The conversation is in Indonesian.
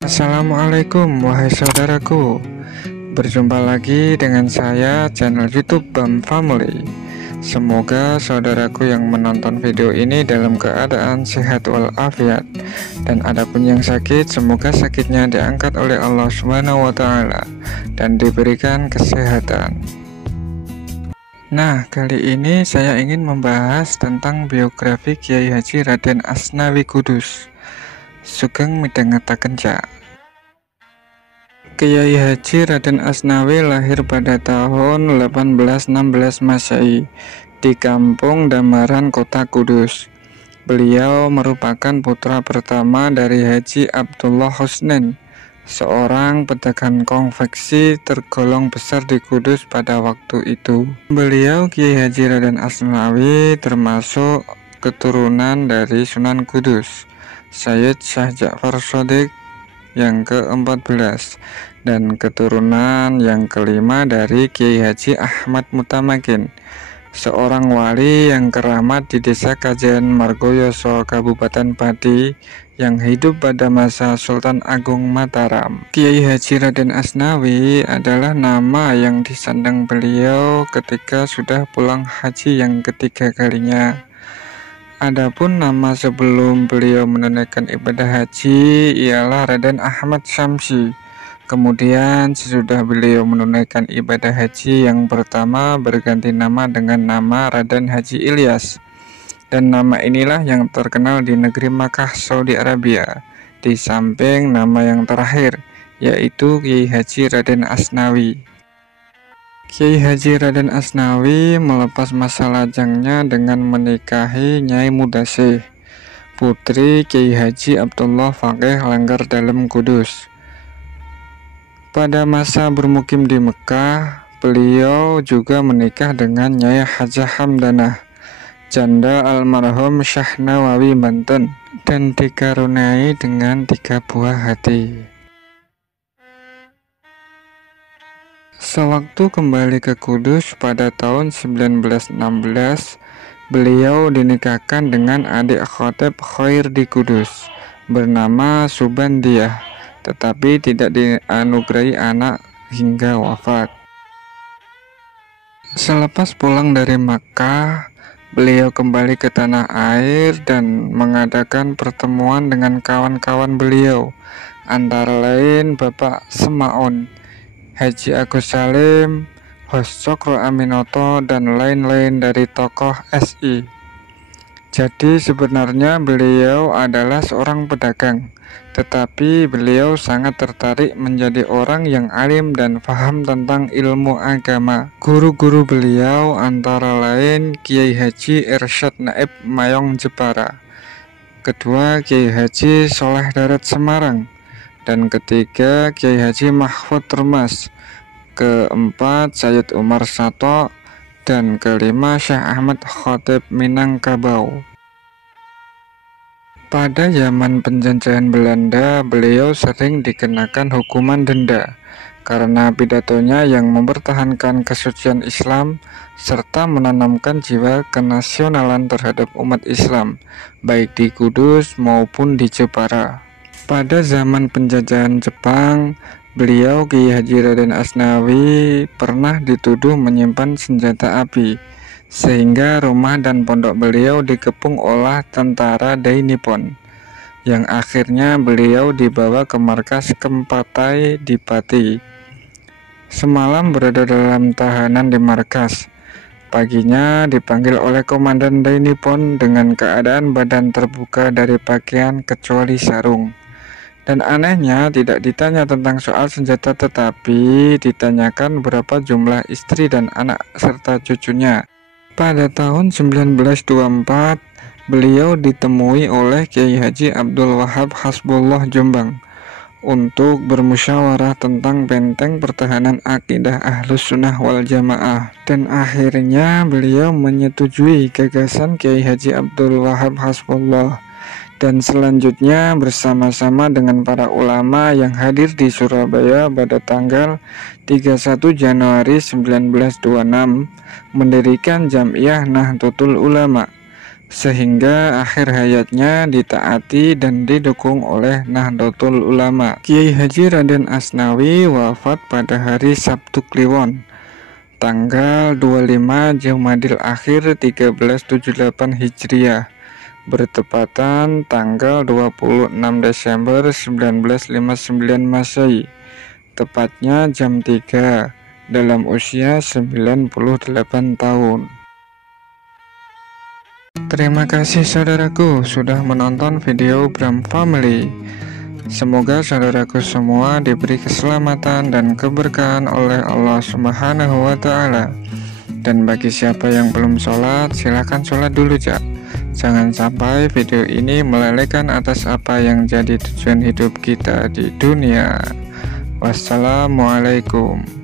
Assalamualaikum wahai saudaraku. Berjumpa lagi dengan saya channel YouTube Bam Family. Semoga saudaraku yang menonton video ini dalam keadaan sehat walafiat, dan adapun yang sakit, semoga sakitnya diangkat oleh Allah Subhanahu wa Ta'ala dan diberikan kesehatan. Nah, kali ini saya ingin membahas tentang biografi Kiai Haji Raden Asnawi Kudus. Sugeng midhangetaken cak. Kiai Haji Raden Asnawi lahir pada tahun 1816 Masehi di Kampung Damaran, Kota Kudus. Beliau merupakan putra pertama dari Haji Abdullah Husnen, seorang pedagang konveksi tergolong besar di Kudus pada waktu itu. Beliau Kiai Haji Raden Asnawi termasuk keturunan dari Sunan Kudus, Sayyid Syah Ja'far Shadiq yang ke-14, dan keturunan yang kelima dari Kiai Haji Ahmad Mutamakin, seorang wali yang keramat di desa Kajen Margoyoso, Kabupaten Pati, yang hidup pada masa Sultan Agung Mataram. Kiai Haji Raden Asnawi adalah nama yang disandang beliau ketika sudah pulang haji yang ketiga kalinya. Adapun nama sebelum beliau menunaikan ibadah haji ialah Raden Ahmad Syamsi. Kemudian sesudah beliau menunaikan ibadah haji yang pertama berganti nama dengan nama Raden Haji Ilyas. Dan nama inilah yang terkenal di negeri Makkah, Saudi Arabia, di samping nama yang terakhir, yaitu Kiai Haji Raden Asnawi. Kiai Haji Raden Asnawi melepas masa lajangnya dengan menikahi Nyai Mudasih, putri Kiai Haji Abdullah Faqih Langgar Dalem Kudus. Pada masa bermukim di Mekah, beliau juga menikah dengan Nyai Hajah Hamdanah, janda almarhum Syah Nawawi Banten, dan dikaruniai dengan 3 buah hati. Sewaktu kembali ke Kudus pada tahun 1916, beliau dinikahkan dengan adik khotib khair di Kudus bernama Subandiyah, tetapi tidak dianugerahi anak hingga wafat. Selepas pulang dari Makkah, beliau kembali ke tanah air dan mengadakan pertemuan dengan kawan-kawan beliau, antara lain Bapak Semaun, Haji Agus Salim, Hos Cokro Aminoto, dan lain-lain dari tokoh SI. Jadi sebenarnya beliau adalah seorang pedagang, tetapi beliau sangat tertarik menjadi orang yang alim dan paham tentang ilmu agama. Guru-guru beliau antara lain Kiai Haji Irsyad Naib Mayong Jepara, kedua Kiai Haji Soleh Darat Semarang, dan ketiga Kiai Haji Mahfud Termas, keempat Sayyid Umar Sato, dan kelima Syekh Ahmad Khotib Minangkabau. Pada zaman penjajahan Belanda, beliau sering dikenakan hukuman denda karena pidatonya yang mempertahankan kesucian Islam serta menanamkan jiwa kenasionalan terhadap umat Islam, baik di Kudus maupun di Jepara. Pada zaman penjajahan Jepang, beliau Kiai Haji Raden Asnawi pernah dituduh menyimpan senjata api, sehingga rumah dan pondok beliau dikepung oleh tentara Dai Nippon, yang akhirnya beliau dibawa ke markas Kempatai di Pati. Semalam berada dalam tahanan di markas. Paginya dipanggil oleh komandan Dai Nippon dengan keadaan badan terbuka dari pakaian kecuali sarung. Dan anehnya tidak ditanya tentang soal senjata, tetapi ditanyakan berapa jumlah istri dan anak serta cucunya. Pada tahun 1924, beliau ditemui oleh Kiai Haji Abdul Wahab Hasbullah Jombang untuk bermusyawarah tentang benteng pertahanan akidah Ahlus Sunnah wal Jamaah. Dan akhirnya beliau menyetujui gagasan Kiai Haji Abdul Wahab Hasbullah. Dan selanjutnya bersama-sama dengan para ulama yang hadir di Surabaya pada tanggal 31 Januari 1926 mendirikan Jam'iyah Nahdlatul Ulama sehingga akhir hayatnya ditaati dan didukung oleh Nahdlatul Ulama. Kiai Haji Raden Asnawi wafat pada hari Sabtu Kliwon, tanggal 25 Jumadil Akhir 1378 Hijriah, bertepatan tanggal 26 Desember 1959 Masehi, tepatnya jam 3, dalam usia 98 tahun. Terima kasih saudaraku sudah menonton video Bram Family. Semoga saudaraku semua diberi keselamatan dan keberkahan oleh Allah Subhanahu wa Ta'ala. Dan bagi siapa yang belum sholat, silahkan sholat dulu, Cak. Jangan sampai video ini melalaikan atas apa yang jadi tujuan hidup kita di dunia. Wassalamualaikum.